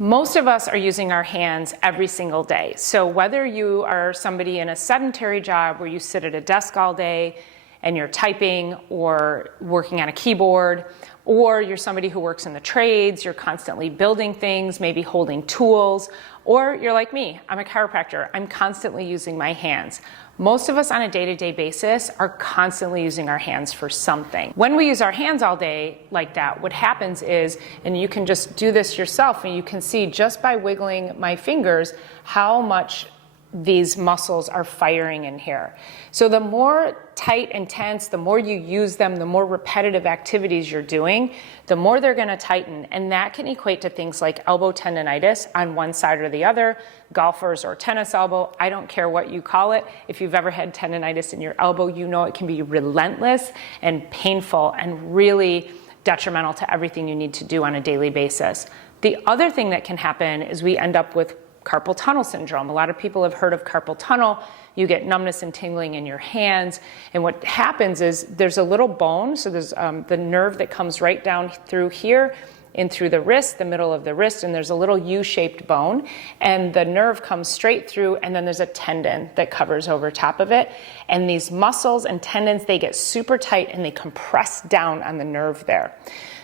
Most of us are using our hands every single day. So whether you are somebody in a sedentary job where you sit at a desk all day and you're typing or working on a keyboard, or you're somebody who works in the trades, you're constantly building things, maybe holding tools, or you're like me, I'm a chiropractor, I'm constantly using my hands. Most of us on a day-to-day basis are constantly using our hands for something. When we use our hands all day like that, what happens is, and you can just do this yourself, and you can see just by wiggling my fingers how much these muscles are firing in here. So the more tight and tense, the more you use them, the more repetitive activities you're doing, the more they're going to tighten. And that can equate to things like elbow tendonitis on one side or the other, golfers or tennis elbow. I don't care what you call it. If you've ever had tendonitis in your elbow, you know it can be relentless and painful and really detrimental to everything you need to do on a daily basis. The other thing that can happen is we end up with carpal tunnel syndrome. A lot of people have heard of carpal tunnel. You get numbness and tingling in your hands. And what happens is there's a little bone. So there's the nerve that comes right down through here and through the wrist, the middle of the wrist, and there's a little U-shaped bone. And the nerve comes straight through, and then there's a tendon that covers over top of it. And these muscles and tendons, they get super tight and they compress down on the nerve there.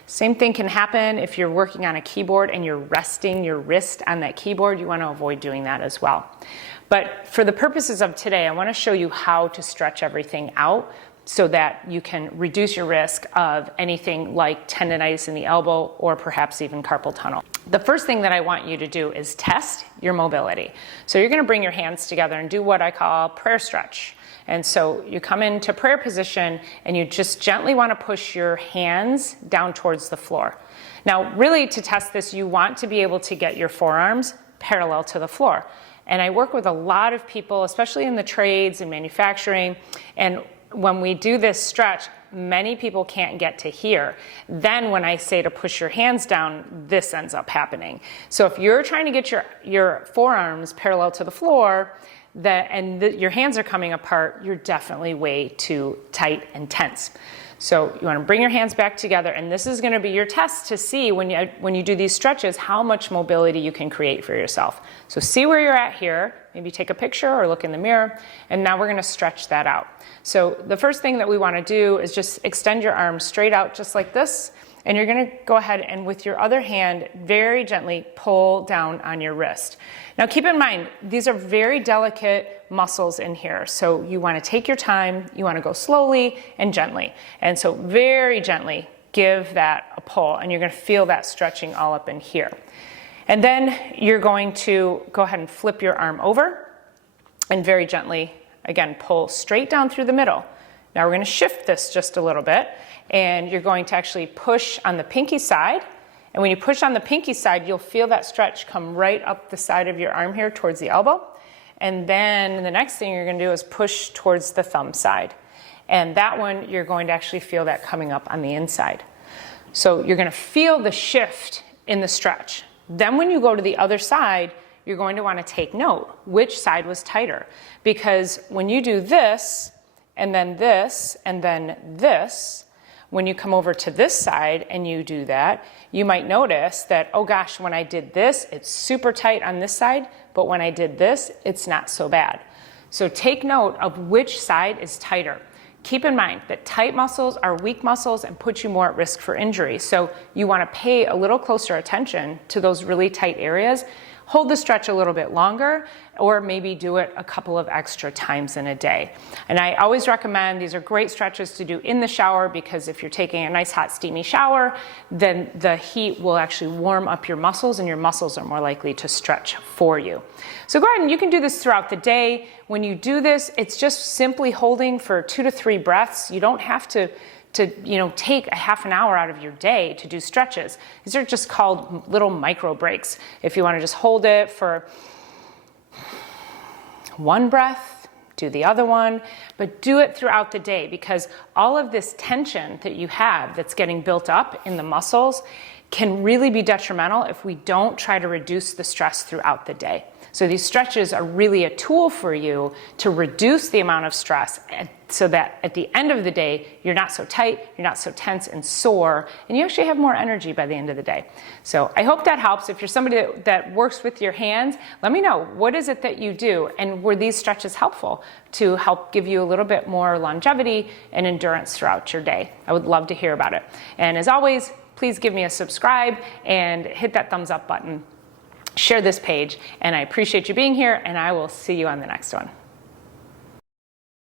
Same thing can happen if you're working on a keyboard and you're resting your wrist on that keyboard. You want to avoid doing that as well. But for the purposes of today, I want to show you how to stretch everything out so that you can reduce your risk of anything like tendonitis in the elbow or perhaps even carpal tunnel. The first thing that I want you to do is test your mobility. So you're going to bring your hands together and do what I call prayer stretch. And so you come into prayer position and you just gently want to push your hands down towards the floor. Now, really to test this, you want to be able to get your forearms parallel to the floor. And I work with a lot of people, especially in the trades and manufacturing. And when we do this stretch, many people can't get to here. Then when I say to push your hands down, this ends up happening. So if you're trying to get your forearms parallel to the floor, your hands are coming apart, you're definitely way too tight and tense. So you want to bring your hands back together, and this is going to be your test to see when you do these stretches how much mobility you can create for yourself. So see where you're at here, maybe take a picture or look in the mirror, and now we're going to stretch that out. So the first thing that we want to do is just extend your arms straight out just like this, and you're going to go ahead and with your other hand very gently pull down on your wrist. Now keep in mind, these are very delicate muscles in here, so you want to take your time, you want to go slowly and gently. And so very gently give that a pull, and you're going to feel that stretching all up in here. And then you're going to go ahead and flip your arm over and very gently, again, pull straight down through the middle. Now we're going to shift this just a little bit, and you're going to actually push on the pinky side. And when you push on the pinky side, you'll feel that stretch come right up the side of your arm here towards the elbow. And then the next thing you're going to do is push towards the thumb side. And that one, you're going to actually feel that coming up on the inside. So you're going to feel the shift in the stretch. Then when you go to the other side, you're going to want to take note which side was tighter. Because when you do this, and then this, and then this, when you come over to this side and you do that, you might notice that, oh gosh, when I did this, it's super tight on this side, but when I did this, it's not so bad. So take note of which side is tighter. Keep in mind that tight muscles are weak muscles and put you more at risk for injury. So you want to pay a little closer attention to those really tight areas. Hold the stretch a little bit longer, or maybe do it a couple of extra times in a day. And I always recommend, these are great stretches to do in the shower, because if you're taking a nice hot steamy shower, then the heat will actually warm up your muscles and your muscles are more likely to stretch for you. So go ahead and you can do this throughout the day. When you do this, it's just simply holding for 2 to 3 breaths. You don't have to take a half an hour out of your day to do stretches. These are just called little micro breaks. If you want to just hold it for 1 breath, do the other one, but do it throughout the day, because all of this tension that you have that's getting built up in the muscles can really be detrimental if we don't try to reduce the stress throughout the day. So these stretches are really a tool for you to reduce the amount of stress so that at the end of the day, you're not so tight, you're not so tense and sore, and you actually have more energy by the end of the day. So I hope that helps. If you're somebody that works with your hands, let me know, what is it that you do? And were these stretches helpful to help give you a little bit more longevity and endurance throughout your day? I would love to hear about it. And as always, please give me a subscribe and hit that thumbs up button. Share this page, and I appreciate you being here, and I will see you on the next one.